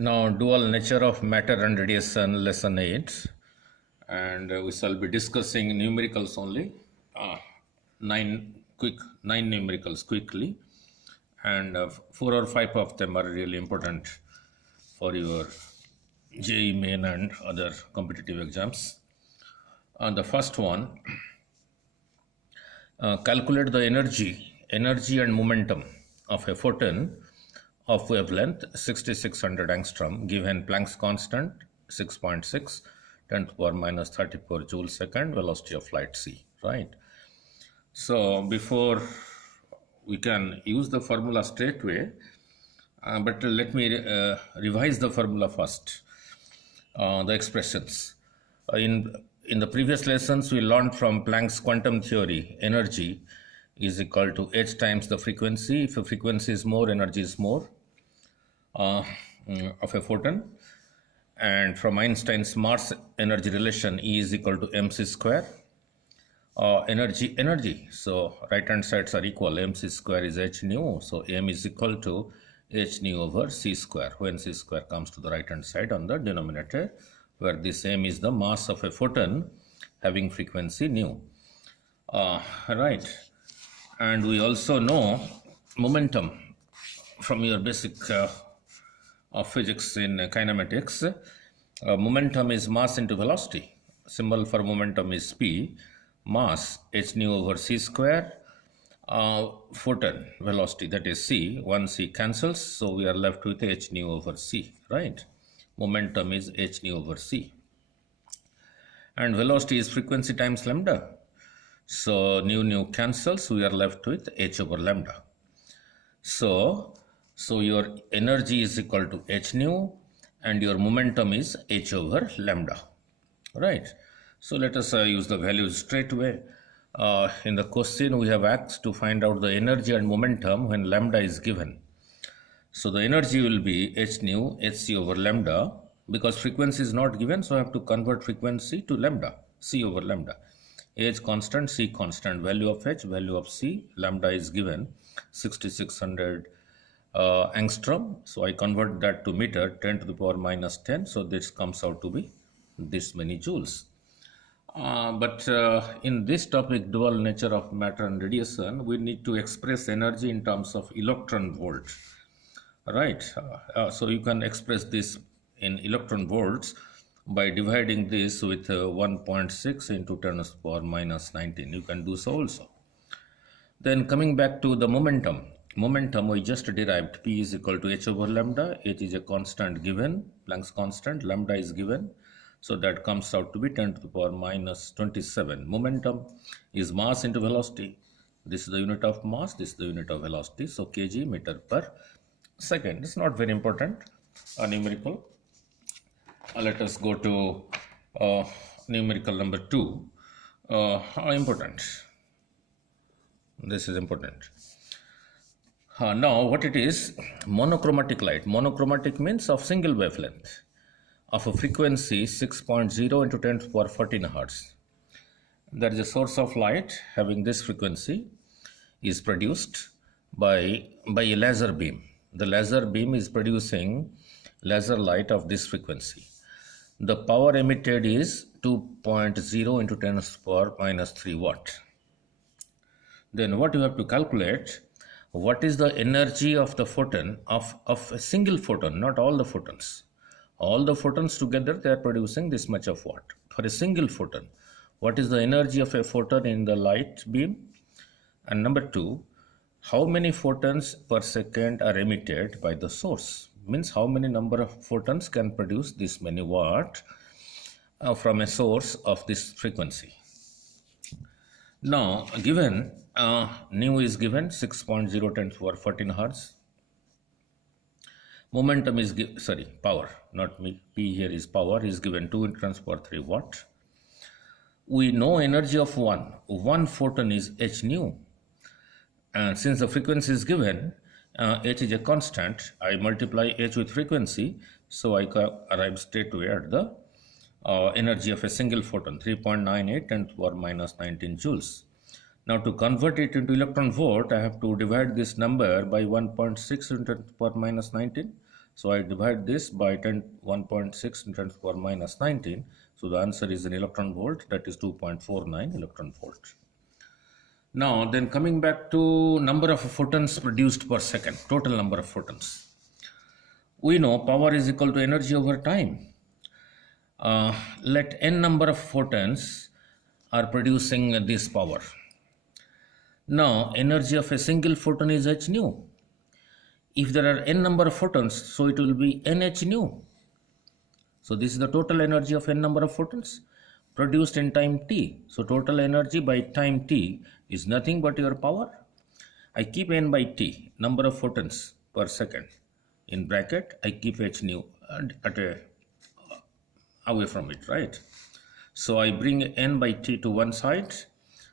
Now, dual nature of matter and radiation, lesson 8, and we shall be discussing numericals only. Nine numericals quickly, and 4 or 5 of them are really important for your JEE main and other competitive exams. The first one, calculate the energy and momentum of a photon of wavelength 6600 angstrom given Planck's constant 6.6 10 to the power minus 34 joule second, velocity of light c, right? So before we can use the formula straight away, but let me revise the formula first, the expressions. In the previous lessons, we learned from Planck's quantum theory, energy is equal to h times the frequency. If the frequency is more, energy is more of a photon. And from Einstein's mass energy relation, E is equal to mc square. Energy. So right hand sides are equal. Mc square is h nu. So m is equal to h nu over c square, when c square comes to the right hand side on the denominator, where this m is the mass of a photon having frequency nu. Right. And we also know momentum from your basic of physics in kinematics. Momentum is mass into velocity. Symbol for momentum is p. Mass h nu over c square. Photon velocity, that is c. One c cancels, so we are left with h nu over c, right? Momentum is h nu over c. And velocity is frequency times lambda. So nu cancels, we are left with h over lambda. So your energy is equal to h nu and your momentum is h over lambda, right? So let us use the values straight away. In the question we have asked to find out the energy and momentum when lambda is given. So the energy will be h nu hc over lambda, because frequency is not given, so I have to convert frequency to lambda, c over lambda. H constant, c constant, value of h, value of c, lambda is given 6600 angstrom. So I convert that to meter, 10 to the power minus 10. So this comes out to be this many joules. But in this topic, dual nature of matter and radiation, we need to express energy in terms of electron volt, right? So you can express this in electron volts by dividing this with 1.6 into 10 to the power minus 19. You can do so also. Then coming back to the momentum we just derived. P is equal to h over lambda. H is a constant given, Planck's constant, lambda is given. So that comes out to be 10 to the power minus 27. Momentum is mass into velocity. This is the unit of mass, this is the unit of velocity. So kg meter per second. It's not very important, numerical. Let us go to numerical number 2. Important. This is important. Now what it is? Monochromatic light. Monochromatic means of single wavelength of a frequency 6.0 into 10 to the power 14 hertz. There is a source of light having this frequency is produced by a laser beam. The laser beam is producing laser light of this frequency. The power emitted is 2.0 into 10 to the power minus 3 watt. Then what you have to calculate, what is the energy of the photon of a single photon, not all the photons. All the photons together, they are producing this much of watt. For a single photon, what is the energy of a photon in the light beam? And number 2, how many photons per second are emitted by the source? Means how many number of photons can produce this many watt from a source of this frequency. Now given nu is given 6.0 10 to the power 14 hertz. Momentum is power, not me. P here is power, is given 2 into 10 to the power 3 watt. We know energy of one photon is h nu, and since the frequency is given, h is a constant, I multiply h with frequency, so I arrive straight away at the energy of a single photon, 3.98 10 to the power minus 19 joules. Now to convert it into electron volt, I have to divide this number by 1.6 into 10 to the power minus 19. So I divide this by 1.6 in 10 to the power minus 19. So the answer is in electron volt, that is 2.49 electron volt. Now then, coming back to number of photons produced per second, total number of photons. We know power is equal to energy over time. Let n number of photons are producing this power. Now energy of a single photon is h nu. If there are n number of photons, so it will be nh nu. So this is the total energy of n number of photons produced in time t. So total energy by time t is nothing but your power. I keep n by t, number of photons per second, in bracket. I keep h nu away from it, right? So I bring n by t to one side.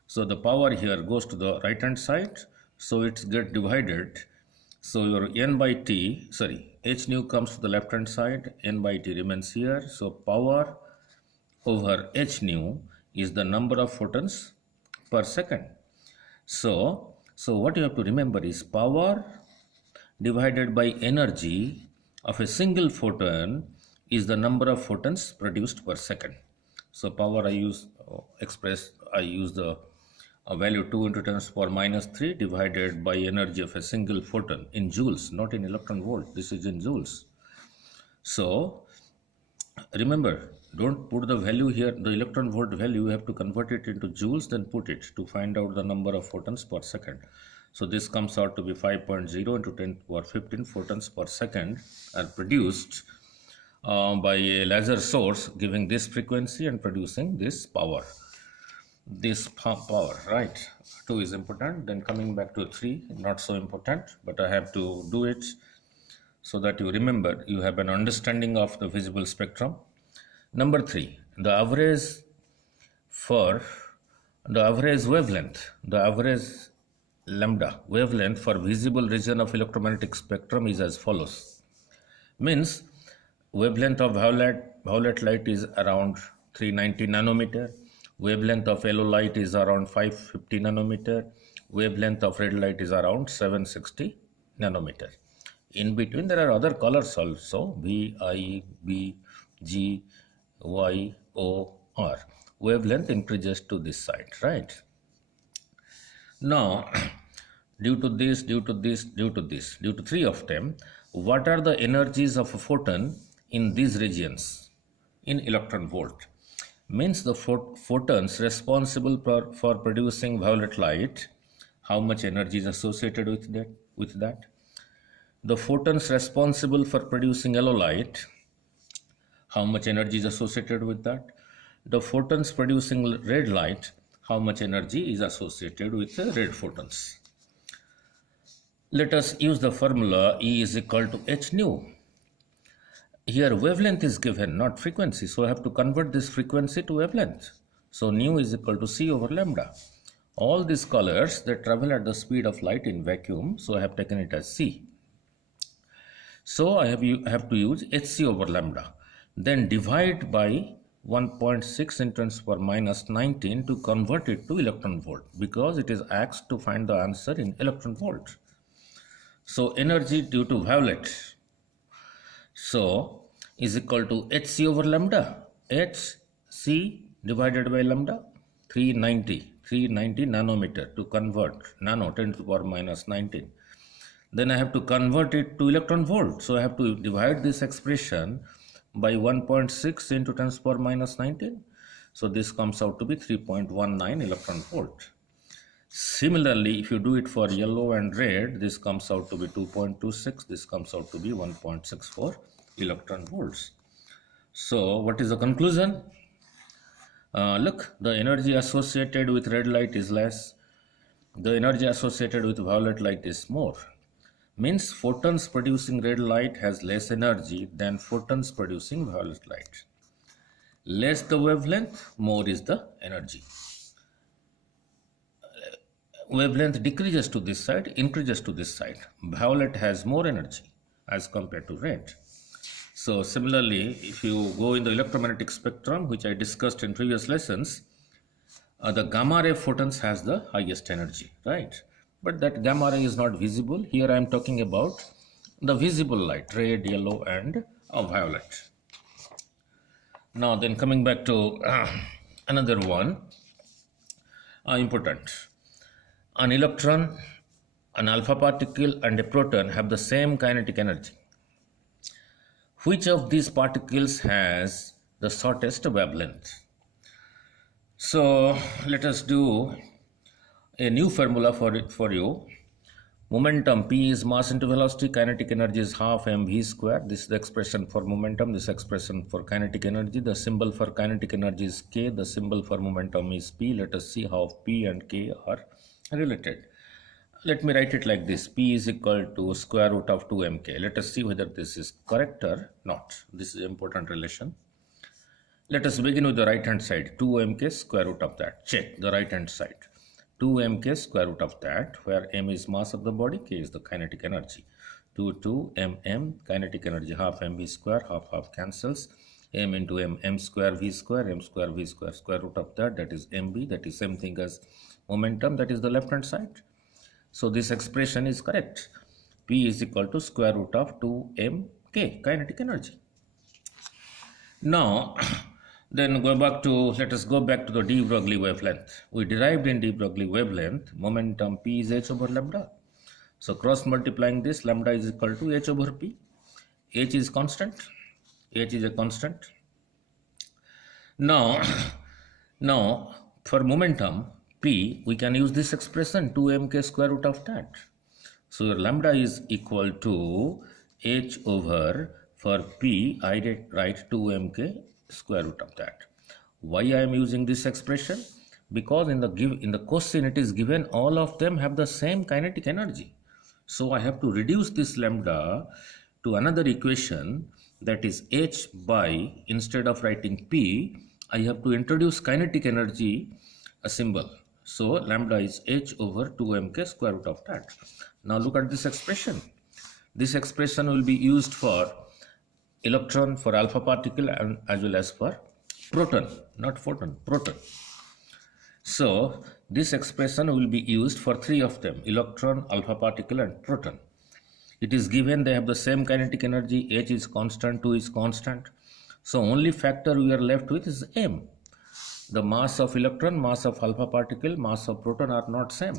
So the power here goes to the right hand side. So it's get divided. So your n by t, h nu comes to the left hand side, n by t remains here. So power over h nu is the number of photons per second. So what you have to remember is power divided by energy of a single photon is the number of photons produced per second. So power I use the value 2 into 10 to the power minus 3 divided by energy of a single photon in joules, not in electron volt. This is in joules. So remember, don't put the value here, the electron volt value, you have to convert it into joules, then put it to find out the number of photons per second. So this comes out to be 5.0 into 10 to the power 15 photons per second are produced by a laser source giving this frequency and producing this power. This power, right? 2 is important. Then coming back to 3, not so important, but I have to do it so that you remember, you have an understanding of the visible spectrum. Number 3, the average wavelength, the average lambda wavelength for visible region of electromagnetic spectrum is as follows. Means wavelength of violet light is around 390 nanometer. Wavelength of yellow light is around 550 nanometer. Wavelength of red light is around 760 nanometer. In between there are other colors also, V, I, B, G, Y, O, R. Wavelength increases to this side, right? Now, due to three of them, what are the energies of a photon in these regions in electron volt? Means the photons responsible for producing violet light, how much energy is associated with that? The photons responsible for producing yellow light, how much energy is associated with that? The photons producing red light, how much energy is associated with the red photons? Let us use the formula E is equal to h nu. Here wavelength is given, not frequency, so I have to convert this frequency to wavelength. So nu is equal to c over lambda. All these colors, they travel at the speed of light in vacuum, so I have taken it as c. So I have to use hc over lambda. Then divide by 1.6 in 10 to the power minus 19 to convert it to electron volt, because it is asked to find the answer in electron volt. So energy due to violet, so is equal to hc over lambda. hc divided by lambda, 390 nanometer to convert nano 10 to the power minus 19. Then I have to convert it to electron volt. So I have to divide this expression by 1.6 into 10 to the power minus 19. So this comes out to be 3.19 electron volt. Similarly, if you do it for yellow and red, this comes out to be 2.26. This comes out to be 1.64 electron volts. So what is the conclusion? Look, the energy associated with red light is less. The energy associated with violet light is more. Means photons producing red light has less energy than photons producing violet light. Less the wavelength, more is the energy. Wavelength decreases to this side, increases to this side. Violet has more energy as compared to red. So similarly, if you go in the electromagnetic spectrum, which I discussed in previous lessons, the gamma ray photons has the highest energy, right? But that gamma ray is not visible. Here I am talking about the visible light, red, yellow, and violet. Now then, coming back to another one, important. An electron, an alpha particle, and a proton have the same kinetic energy. Which of these particles has the shortest wavelength? So let us do a new formula for you. Momentum P is mass into velocity, kinetic energy is half mv square. This is the expression for momentum, this expression for kinetic energy. The symbol for kinetic energy is K, the symbol for momentum is P. Let us see how P and K are related. Let me write it like this. P is equal to square root of 2mk. Let us see whether this is correct or not. This is an important relation. Let us begin with the right hand side. 2mk square root of that. Check the right hand side. 2mk square root of that, where m is mass of the body, k is the kinetic energy. 2 mm kinetic energy, half mv square, half cancels. M into m square v square, m square v square, square root of that is mv. That is same thing as momentum, that is the left hand side. So this expression is correct. P is equal to square root of 2mk, kinetic energy. Now, then let us go back to the de Broglie wavelength. We derived in de Broglie wavelength, momentum P is h over lambda. So cross multiplying this, lambda is equal to h over P. H is constant. H is a constant. Now for momentum P, we can use this expression 2mk square root of that. So your lambda is equal to h over, for P, I write 2mk square root of that. Why I am using this expression? Because in the question it is given all of them have the same kinetic energy. So I have to reduce this lambda to another equation, that is h by, instead of writing P, I have to introduce kinetic energy a symbol. So lambda is h over 2mk square root of that. Now look at this expression. This expression will be used for electron, for alpha particle, and as well as for proton, not photon, proton. So this expression will be used for three of them, electron, alpha particle, and proton. It is given they have the same kinetic energy, h is constant, 2 is constant. So only factor we are left with is m. The mass of electron, mass of alpha particle, mass of proton are not same.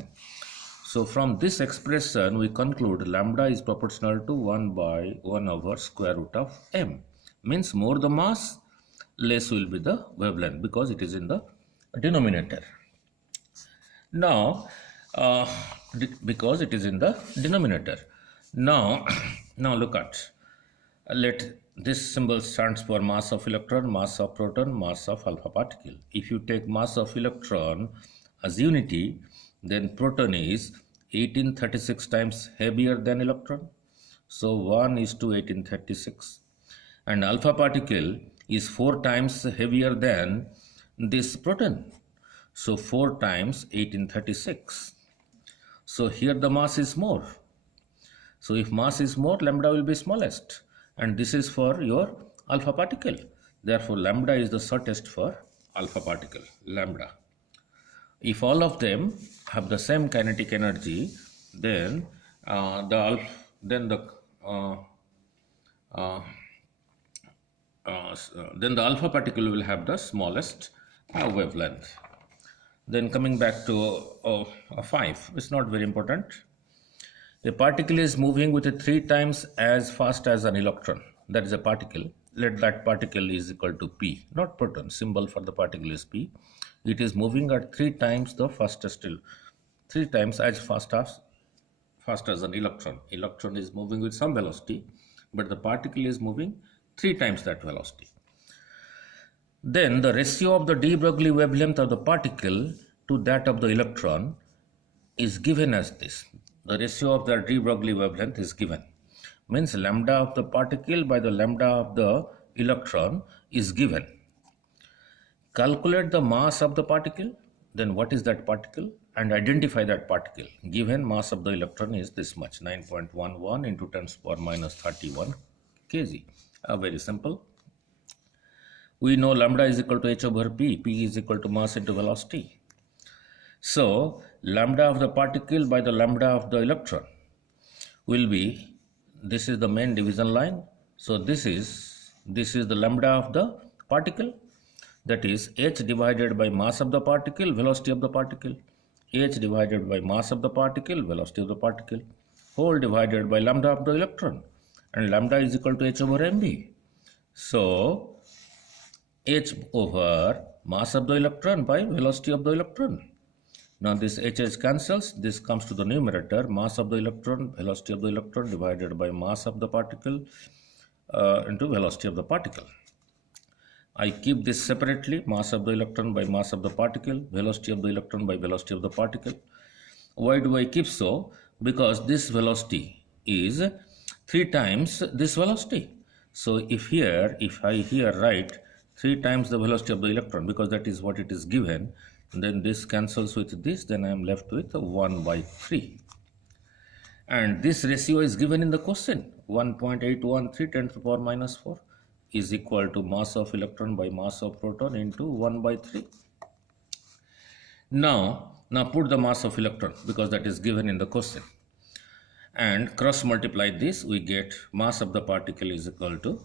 So from this expression we conclude lambda is proportional to 1 by 1 over square root of m. Means more the mass, less will be the wavelength, because it is in the denominator. Now, because it is in the denominator. Now look at, this symbol stands for mass of electron, mass of proton, mass of alpha particle. If you take mass of electron as unity, then proton is 1836 times heavier than electron. So 1 is to 1836. And alpha particle is 4 times heavier than this proton. So 4 times 1836. So here the mass is more. So if mass is more, lambda will be smallest. And this is for your alpha particle. Therefore, lambda is the shortest for alpha particle, lambda. If all of them have the same kinetic energy, then the alpha particle will have the smallest wavelength. Then coming back to 5, it's not very important. A particle is moving with 3 times as fast as an electron. That is a particle. Let that particle is equal to P, not proton. Symbol for the particle is P. It is moving at 3 times the fastest, 3 times as fast as an electron. Electron is moving with some velocity, but the particle is moving 3 times that velocity. Then the ratio of the de Broglie wavelength of the particle to that of the electron is given as this. The ratio of the de Broglie wavelength is given. Means lambda of the particle by the lambda of the electron is given. Calculate the mass of the particle, then what is that particle, and identify that particle. Given mass of the electron is this much, 9.11 into 10 to the power minus 31 kg. Very simple. We know lambda is equal to h over p. P is equal to mass into velocity. So lambda of the particle by the lambda of the electron will be this is the main division line. So this is the lambda of the particle, that is h divided by mass of the particle, velocity of the particle, h divided by mass of the particle, velocity of the particle, whole divided by lambda of the electron, and lambda is equal to h over mv. So h over mass of the electron by velocity of the electron. Now this h cancels, this comes to the numerator, mass of the electron, velocity of the electron divided by mass of the particle into velocity of the particle. I keep this separately, mass of the electron by mass of the particle, velocity of the electron by velocity of the particle. Why do I keep so? Because this velocity is 3 times this velocity. So if I here write 3 times the velocity of the electron, because that is what it is given, then this cancels with this, then I am left with 1 by 3. And this ratio is given in the question, 1.813 10 to the power minus 4 is equal to mass of electron by mass of proton into 1 by 3. Now put the mass of electron, because that is given in the question, and cross multiply this, we get mass of the particle is equal to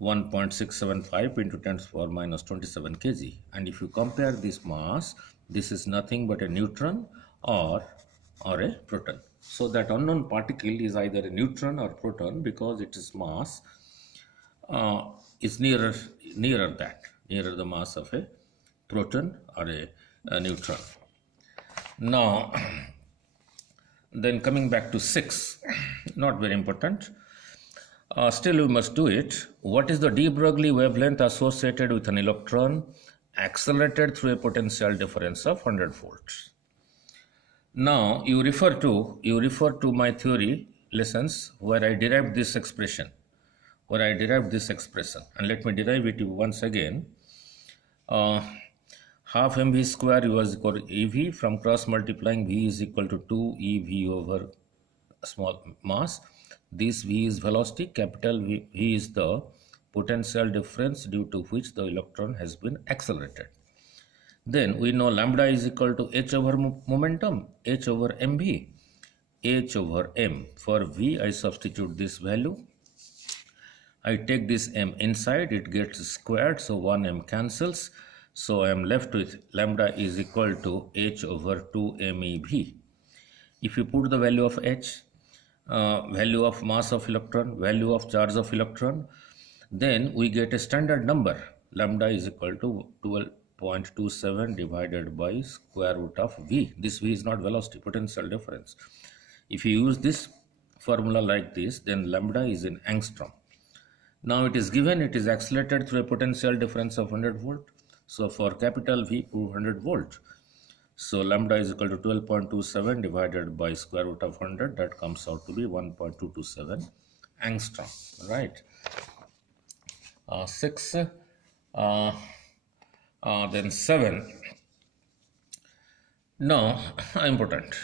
1.675 into 10 to the power minus 27 kg. And if you compare this mass, this is nothing but a neutron or a proton. So that unknown particle is either a neutron or proton, because its mass is nearer the mass of a proton or a neutron. Now then coming back to 6, not very important. Still we must do it. What is the de Broglie wavelength associated with an electron accelerated through a potential difference of 100 volts? Now you refer to my theory lessons where I derived this expression, and let me derive it once again. Half mv square was equal to ev, from cross multiplying v is equal to 2 ev over small mass. This v is velocity, capital V is the potential difference due to which the electron has been accelerated. Then we know lambda is equal to h over momentum, h over mv, h over m. For v, I substitute this value. I take this m inside, it gets squared, so 1m cancels. So I am left with lambda is equal to h over 2 mev. If you put the value of h, value of mass of electron, value of charge of electron, then we get a standard number. Lambda is equal to 12.27 divided by square root of v. This v is not velocity, potential difference. If you use this formula like this, then lambda is in angstrom. Now it is given, it is accelerated through a potential difference of 100 volt. So for capital V, 200 volt. So lambda is equal to 12.27 divided by square root of 100. That comes out to be 1.227 angstrom, right? 6, then 7. Now, important.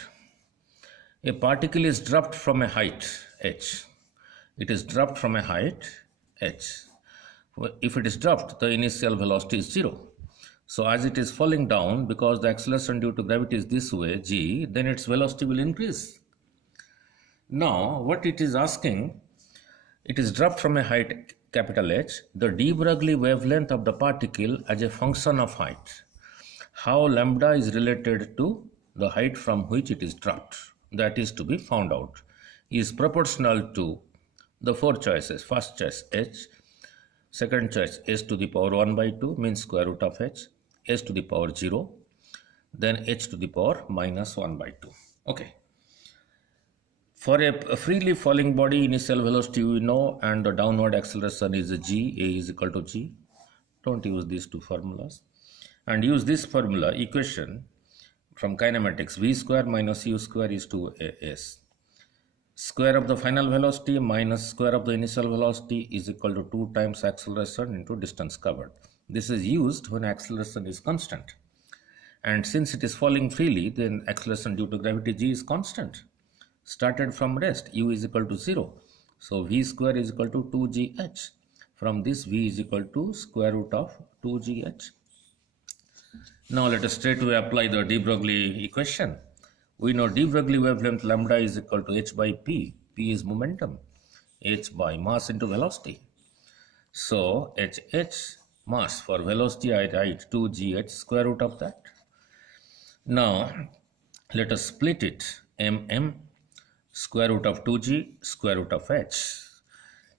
A particle is dropped from a height h. It is dropped from a height h. If it is dropped, the initial velocity is 0. So as it is falling down, because the acceleration due to gravity is this way, g, then its velocity will increase. Now, what it is asking, it is dropped from a height capital H, the de Broglie wavelength of the particle as a function of height. How lambda is related to the height from which it is dropped, that is to be found out, is proportional to the 4 choices. First choice h, second choice h to the power 1 by 2 means square root of h, h to the power 0, then h to the power minus 1 by 2. Okay. For a freely falling body, initial velocity we know, and the downward acceleration is g, a is equal to g. Don't use these two formulas. And use this formula equation from kinematics, v square minus u square is 2as. Square of the final velocity minus square of the initial velocity is equal to 2 times acceleration into distance covered. This is used when acceleration is constant. And since it is falling freely, then acceleration due to gravity g is constant. Started from rest, u is equal to 0. So v square is equal to 2gh. From this, v is equal to square root of 2gh. Now let us straight away apply the de Broglie equation. We know de Broglie wavelength lambda is equal to h by p. P is momentum. h by mass into velocity. So h mass for velocity I write 2gh square root of that. Now let us split it. mm square root of 2g square root of h.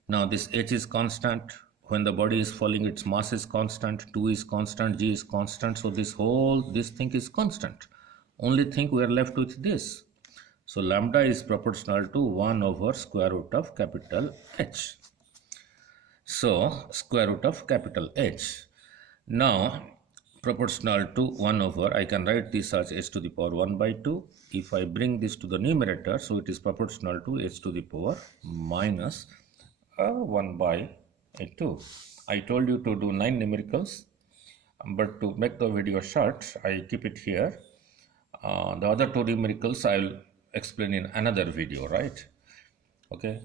Now this h is constant. When the body is falling, its mass is constant, 2 is constant, g is constant. So this thing is constant. Only thing we are left with this. So lambda is proportional to 1 over square root of capital H. So square root of capital H. Now proportional to 1 over, I can write this as h to the power 1 by 2. If I bring this to the numerator, so it is proportional to h to the power minus 1 by 2. I told you to do 9 numericals, but to make the video short, I keep it here. The other 2 numericals I will explain in another video, right? Okay.